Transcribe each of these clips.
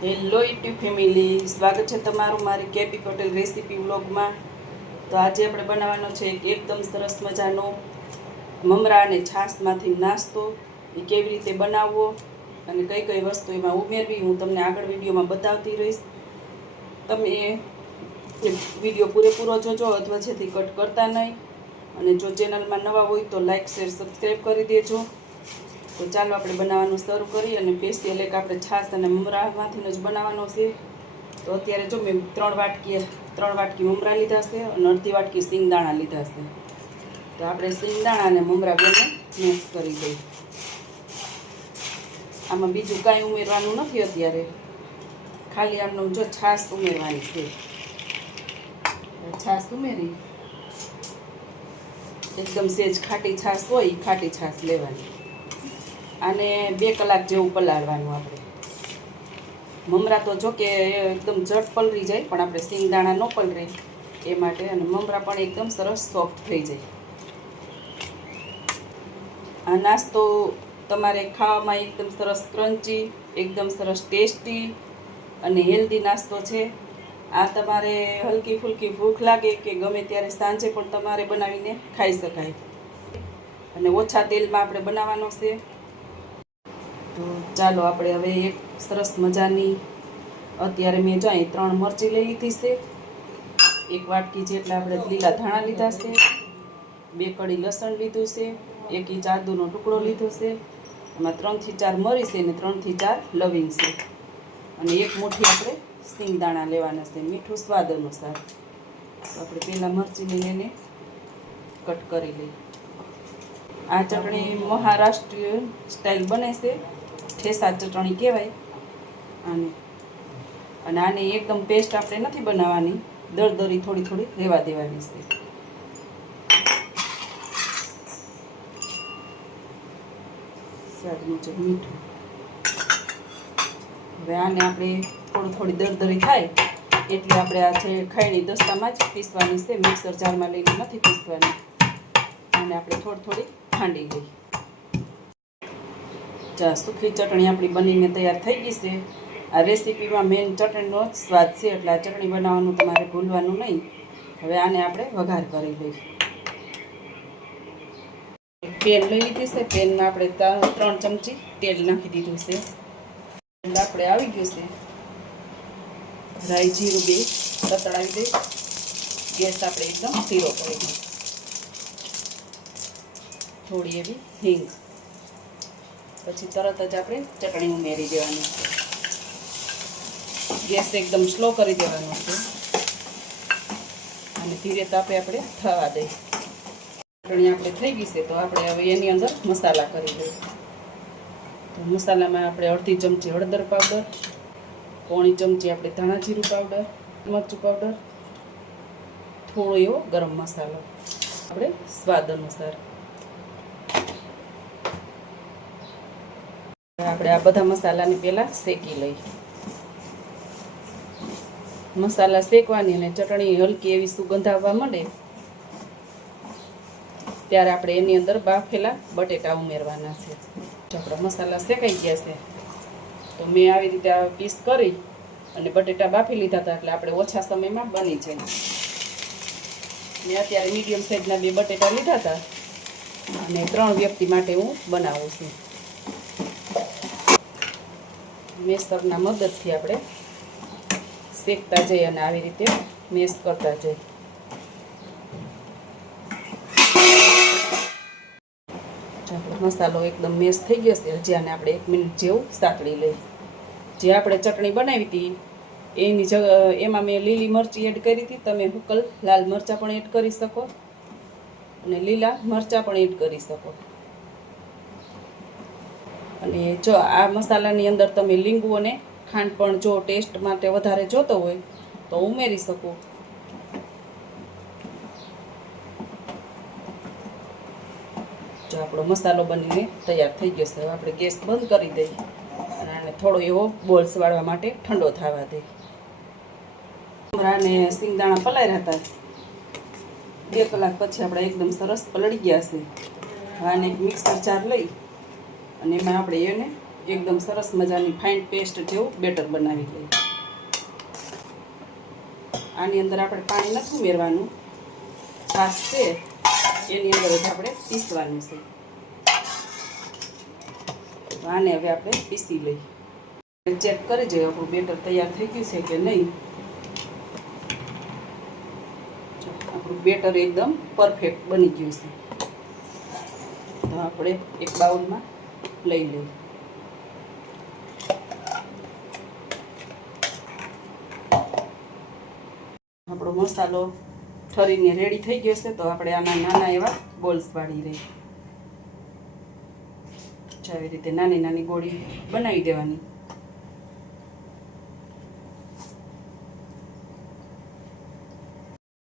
Hello YouTube family, સ્વાગત છે તમારું મારી કેપી પટેલ રેસીપી વ્લોગમાં. તો આજે આપણે બનાવવાનો છે એકદમ સરસ મજાનો મમરા અને છાશમાંથી નાસ્તો. એ કેવી રીતે બનાવવો અને કઈ કઈ વસ્તુ એમાં ઉમેરવી હું તમને આગળ વિડીયોમાં બતાવતી રહીશ. તમે વિડીયો પૂરેપૂરો જોજો અથવા જેથી કટ કરતા નહીં. અને જો ચેનલમાં નવા હોય તો લાઇક શેર સબસ્ક્રાઈબ કરી દેજો. તો ચાલો આપણે બનાવવાનું શરૂ કરીએ. અને સ્પેશિયલ એક આપણે છાશ અને મમરામાંથી જ બનાવવાનો છે. તો અત્યારે જો મેં 3 વાટકી મમરા લીધા છે અને અડધી વાટકી સિંગદાણા લીધા છે. તો આપણે સિંગદાણા અને મમરા બંને મિક્સ કરી દઈએ. આમાં બીજું કાંઈ ઉમેરવાનું નથી અત્યારે, ખાલી આમનું જો છાશ ઉમેરવાની છે. છાશ ઉમેરી એકદમ સેજ ખાટી છાશ હોય એ ખાટી છાશ લેવાની. આને 2 કલાક જેવું પલાળવાનું. આપણે મમરા તો જો કે એકદમ ઝટ પલળી જાય, પણ આપણે સિંગદાણા ન પલળે એ માટે, અને મમરા પણ એકદમ સરસ સોફ્ટ થઈ જાય. આ નાસ્તો તમારે ખાવામાં એકદમ સરસ ક્રન્ચી, એકદમ સરસ ટેસ્ટી અને હેલ્ધી નાસ્તો છે. આ તમારે હલકી ફુલકી ભૂખ લાગે કે ગમે ત્યારે સાંજે પણ તમારે બનાવીને ખાઈ શકાય. અને ઓછા તેલમાં આપણે બનાવવાનો છે. તો ચાલો આપણે હવે એક સરસ મજાની, અત્યારે મેં જો અહીં 3 મરચી લઈ લીધી છે, 1 વાટકી જેટલા આપણે લીલા ધાણા લીધા છે, 2 કળી લસણ લીધું છે, 1 ઇંચ આદુનો ટુકડો લીધો છે, એમાં 3 થી 4 મરી છે અને 3 થી 4 લવિંગ છે, અને 1 મુઠ્ઠી આપણે સિંગદાણા લેવાના છે, મીઠું સ્વાદ અનુસાર. તો આપણે પહેલાં મરચી લઈને કટ કરી લઈએ. આ ચટણી મહારાષ્ટ્રીય સ્ટાઇલ બને છે, ઠેસા ચટણી કહેવાય આને. અને આની એકદમ પેસ્ટ આપણે નથી બનાવવાની, દરદરી થોડી થોડી રહેવા દેવાની છે. સ્વાદ મુજબ મીઠું. હવે આને આપણે થોડી દરદરી થાય એટલે આપણે આ છે ખાયણી દસ્તામાં જ પીસવાની છે, મિક્સર જારમાં લઈને નથી પીસવાની. અને આપણે થોડી ખાંડી લઈ. સૂકી ચટણી આપણી બનીને તૈયાર થઈ ગઈ છે. આ રેસીપીમાં મેઇન ચટણીનો જ સ્વાદ છે, એટલે આ ચટણી બનાવવાનું તમારે ભૂલવાનું નહીં. હવે આને આપણે વઘાર કરી લઈએ. પેન લઈ લીધી છે, પેનમાં આપણે 3 ચમચી તેલ નાખી દીધું છે. તેલ આપણે આવી ગયું છે. રાઈ જીરું 2 તતડાવી દઈ. ગેસ આપણે એકદમ ધીરો કરી દઈએ. થોડી એવી હિંગ, પછી તરત જ આપણે ચટણી ઉમેરી દેવાની છે. ગેસ એકદમ સ્લો કરી દેવાનો છે અને ધીરે તાપે આપણે થવા દઈએ. ચટણી આપણે થઈ ગઈ છે. તો આપણે હવે એની અંદર મસાલા કરી દઈએ. તો મસાલામાં આપણે અડધી ચમચી હળદર પાવડર, પોણી ચમચી આપણે ધાણા જીરું પાવડર, મરચું પાવડર, થોડો એવો ગરમ મસાલો આપણે સ્વાદ અનુસાર. આપણે આ બધા મસાલાને પહેલાં શેકી લઈએ. મસાલા શેકવાની અને ચટણી હલકી એવી સુગંધ આવવા માંડે ત્યારે આપણે એની અંદર બાફેલા બટેટા ઉમેરવાના છે. આપણા મસાલા શેકાઈ ગયા છે. તો મેં આવી રીતે આ પીસ કરી અને બટેટા બાફી લીધા હતા, એટલે આપણે ઓછા સમયમાં બની જાય. મેં અત્યારે મીડિયમ સાઇઝના 2 બટેટા લીધા હતા અને 3 વ્યક્તિ માટે હું બનાવું છું. મેસરના મદદથી આપણે શેકતા જઈએ અને આવી રીતે મેસ કરતા જઈએ. આપણો મસાલો એકદમ મેસ થઈ ગયો છે. હજી આને આપણે 1 મિનિટ જેવું સાતળી લઈએ. જે આપણે ચટણી બનાવી હતી એની એમાં મેં લીલી મરચી એડ કરી હતી. તમે હુકલ લાલ મરચાં પણ એડ કરી શકો અને લીલા મરચાં પણ એડ કરી શકો. અને જો આ મસાલાની અંદર તમે લીંબુ અને ખાંડ પણ જો ટેસ્ટ માટે વધારે જોતો હોય તો ઉમેરી શકો. જો આપણો મસાલો બનીને તૈયાર થઈ ગયો છે. હવે આપણે ગેસ બંધ કરી દઈએ અને આને થોડો એવો બોલ્સ વાળવા માટે ઠંડો થવા દઈએ. મમરા અને સિંગદાણા પલાળ્યા હતા, 2 કલાક પછી આપણે એકદમ સરસ પલળી ગયા છે. આને એક મિક્સર જાર લઈ અને એમાં આપણે એને એકદમ સરસ મજાની ફાઇન પેસ્ટ જેવું બેટર બનાવી લઈએ. આની અંદર આપણે પાણી નથી ઉમેરવાનું, છાશ છે એની અંદર જ આપણે પીસવાનું છે. આને હવે આપણે પીસી લઈએ. ચેક કરી જોઈએ આપણું બેટર તૈયાર થઈ ગયું છે કે નહીં. આપણું બેટર એકદમ પરફેક્ટ બની ગયું છે. તો આપણે એક બાઉલમાં લઈ લઈએ. આપણો મસાલો ઠરીને રેડી થઈ ગયો છે. તો આપણે આના નાના એવા બોલ્સ પાડી લઈએ. આવી રીતે નાની નાની ગોળી બનાવી દેવાની.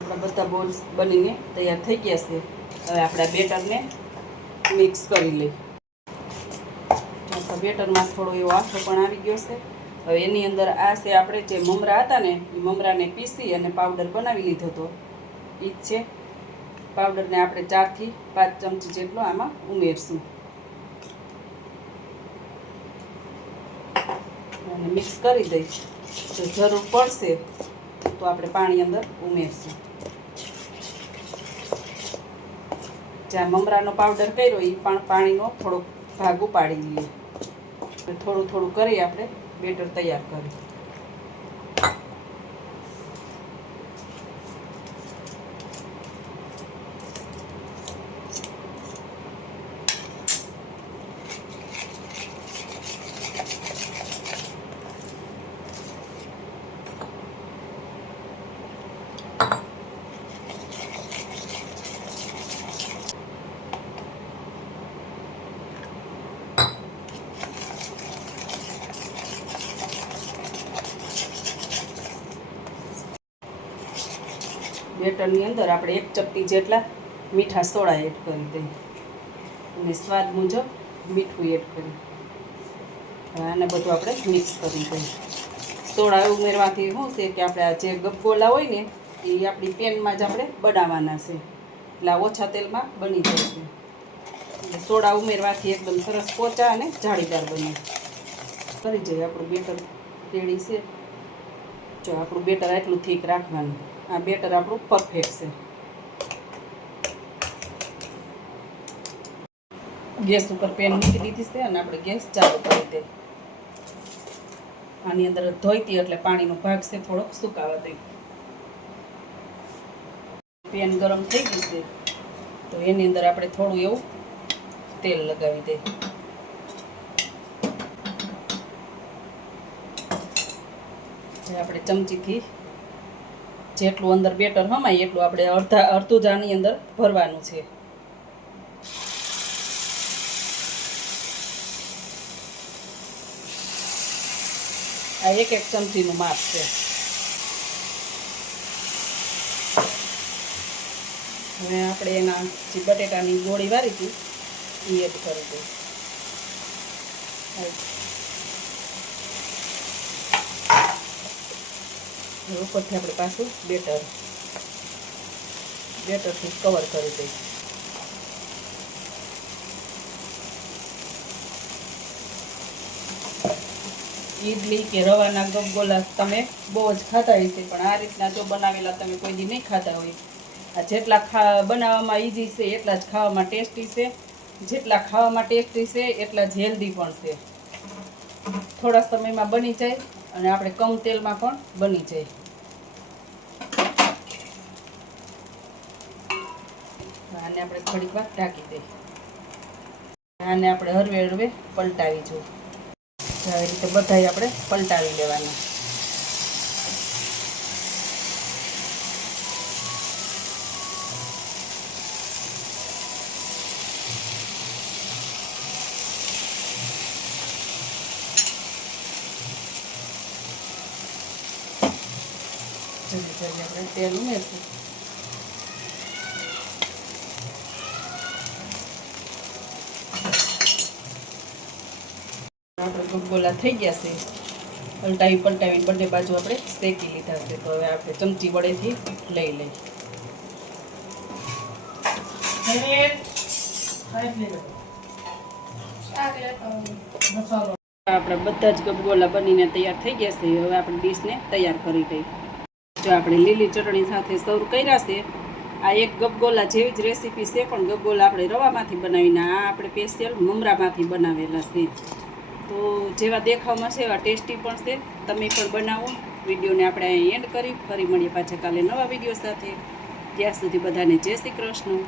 આપણા બધા બોલ્સ બનીને તૈયાર થઈ ગયા છે. હવે આપણે બેટરને મિક્સ કરી લઈએ. બેટરમાં થોડો એવો આથો પણ આવી ગયો છે. હવે એની અંદર આ છે આપણે જે મમરા હતા ને એ મમરાને પીસી અને પાવડર બનાવી લીધો હતો એ જ છે. પાવડરને આપણે 4 થી 5 ચમચી જેટલો આમાં ઉમેરશું અને મિક્સ કરી દઈશ. જો જરૂર પડશે તો આપણે પાણી અંદર ઉમેરશું. જ્યાં મમરાનો પાવડર કર્યો એ પણ પાણીનો થોડોક ભાગ ઉપાડી લઈએ. થોડું થોડું કરી આપણે બેટર તૈયાર કરીએ. બેટરની અંદર આપણે 1 ચપટી જેટલા મીઠા સોડા એડ કરી દઈએ અને સ્વાદ મુજબ મીઠું એડ કરી. આને બધું આપણે મિક્સ કરી દઈએ. સોડા ઉમેરવાથી શું છે કે આપણે આ જે ગપગોલા હોય ને એ આપણી પેનમાં જ આપણે બનાવવાના છે, એટલે ઓછા તેલમાં બની જશે. એટલે સોડા ઉમેરવાથી એકદમ સરસ પોચા અને જાળીદાર બને. કરી જઈએ. આપણું બેટર રેડી છે. જો આપણું બેટર આટલું થીક રાખવાનું. આ બેટર આપણું પરફેક્ટ છે. ગેસ ઉપર પેન મૂકી દીધી છે અને આપણે ગેસ ચાલુ કરી દઈએ. આની અંદર ધોઈતી એટલે પાણીનો ભાગ છે થોડોક સુકાવા દઈએ. પેન ગરમ થઈ ગઈ છે તો એની અંદર આપણે થોડું એવું તેલ લગાવી દઈએ. આપણે ચમચીથી જેટલું અંદર બેટર હમાય એટલું આપણે અડધું જારની અંદર ભરવાનું છે. આ 1 ચમચીનું માપ છે. હવે આપણે એના જે બટેટાની ગોળી વાળી હતી એ એડ કરી દઈએ. ઉપરથી આપણે પાછું બેટરથી કવર કરી દઈએ. ઈડલી કે રવાના ગપગોલા તમે બહુ જ ખાતા હશે, પણ આ રીતના જો બનાવેલા તમે કોઈ દી નહીં ખાતા હોય. આ જેટલા બનાવવામાં ઈઝી છે એટલા જ ખાવામાં ટેસ્ટી છે. જેટલા ખાવામાં ટેસ્ટી છે એટલા જ હેલ્ધી પણ છે. થોડા સમયમાં બની જાય અને આપણે કમ તેલમાં પણ બની જાય. આને આપણે થોડીક વાર ઢાંકી દઈએ. આને આપણે હળવે હળવે પલટાવી જોઈએ. આવી રીતે બધાય આપણે પલટાવી લેવાના. જલ્દી જલ્દી આપણે તેલ ઉમેરશું. આપણે ગોલા થઈ ગયા છે. પલટાવીને બંને બાજુ આપણે શેકી લીધા છે. તો હવે આપણે ચમચી વડેથી લઈ લઈએ. આપણા બધા જ ગબગોલા બનીને તૈયાર થઈ ગયા છે. હવે આપણે ડીશને તૈયાર કરી લઈએ. જો આપણે લીલી ચટણી સાથે સર્વ કર્યા છે. આ એક ગબગોલા જેવી જ રેસીપી છે, પણ ગબગોલા આપણે રવામાંથી બનાવીને આ આપણે સ્પેશિયલ મમરામાંથી બનાવેલા છે. તો જેવા દેખાવમાં છે એવા ટેસ્ટી પણ છે. તમે પણ બનાવો. વિડીયોને આપણે અહીં એન્ડ કરી ફરી મળીએ પાછા કાલે નવા વિડીયો સાથે. ત્યાં સુધી બધાને જય શ્રી કૃષ્ણ.